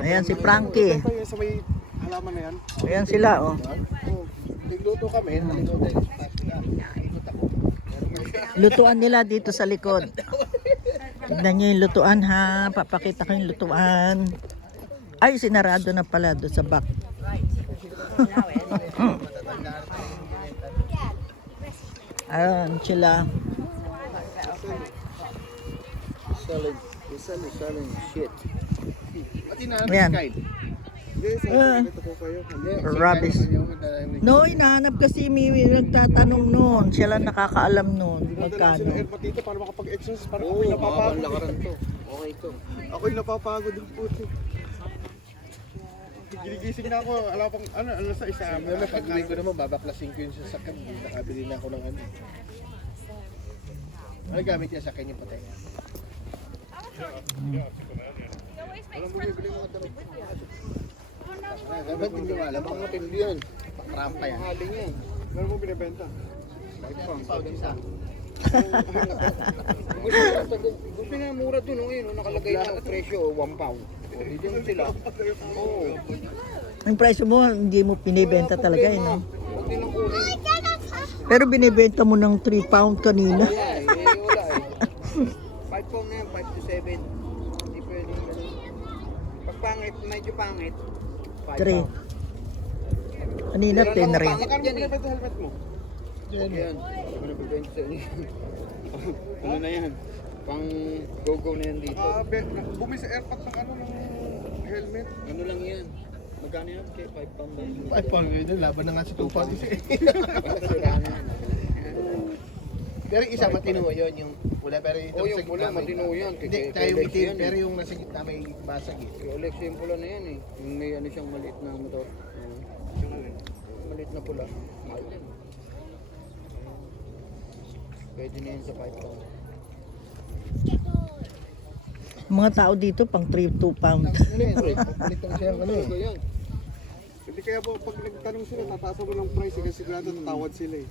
Ayan si Frankie. Sa may halaman na yan. Ayan sila, oh. Nagluto kami, nalimutan yung spot nila. Ikot ako. Lutuan nila dito sa likod. Tignan nyo yung lutuan, ha. Papakita ko yung lutuan. Ay, sinarado na pala doon sa back. Ayan sila. Selling shit. Ayan. Rubbish. No, hinahanap kasi may nagtatanong noon. Siya lang nakakaalam noon. Magkano? Dito para makapag-exercise. Para ako'y napapagod. Okay to. Ako'y napapagod yung puti. Giligising na ako. Alam pang ano sa isa. Pag-uwi ko naman, babaklasin ko yung sasakyan. Nakabili na ako ng ano. Ano gamit niya sa kanya patay? Alam mo, bibili mga damit. Dapat hindi mo alam. Ang matindi yan. Rampa yan. Haling yan. Meron mo binibenta? Gusto niya mura doon. Ngayon, nakalagay na presyo 1 pound. Diyan sila. Oo. Ang presyo mo, hindi mo pinibenta talaga, eh, no? Huwag nilang kunin. Pero binibenta mo ng 3 pound kanina. Wala eh. 5 pound na yan, 5 to 7. Hindi pwede yung ganun. Pag pangit, medyo pangit. 3. Kanina, 10 rin. Magkano binibenta helmet mo? Yan. Ano binibenta sa inyo? Ano na yan? Pang go-go na yan dito. Bumi sa airpot ng ano ng helmet. Ano lang yan? Magkano yan? 5 pound ba? 5 pound yun. Laban na nga si 2 pound. Pero isa matino yun, yung pula, pero ito yung pula matino yan. Hindi, kaya yung itim, pero yung nasa gitna may basag eh. Yung Alex yung pula na yan eh. Yung may ano siyang maliit na motor. Maliit na pula. Mahal yan. Pwede na yan sa 5 pound. Mga tao dito, pang 2 pound. Palit lang siya ano eh. Hindi kaya po pag nagtanong sila, tataas mo ng price kasi sigurado tatawad sila eh.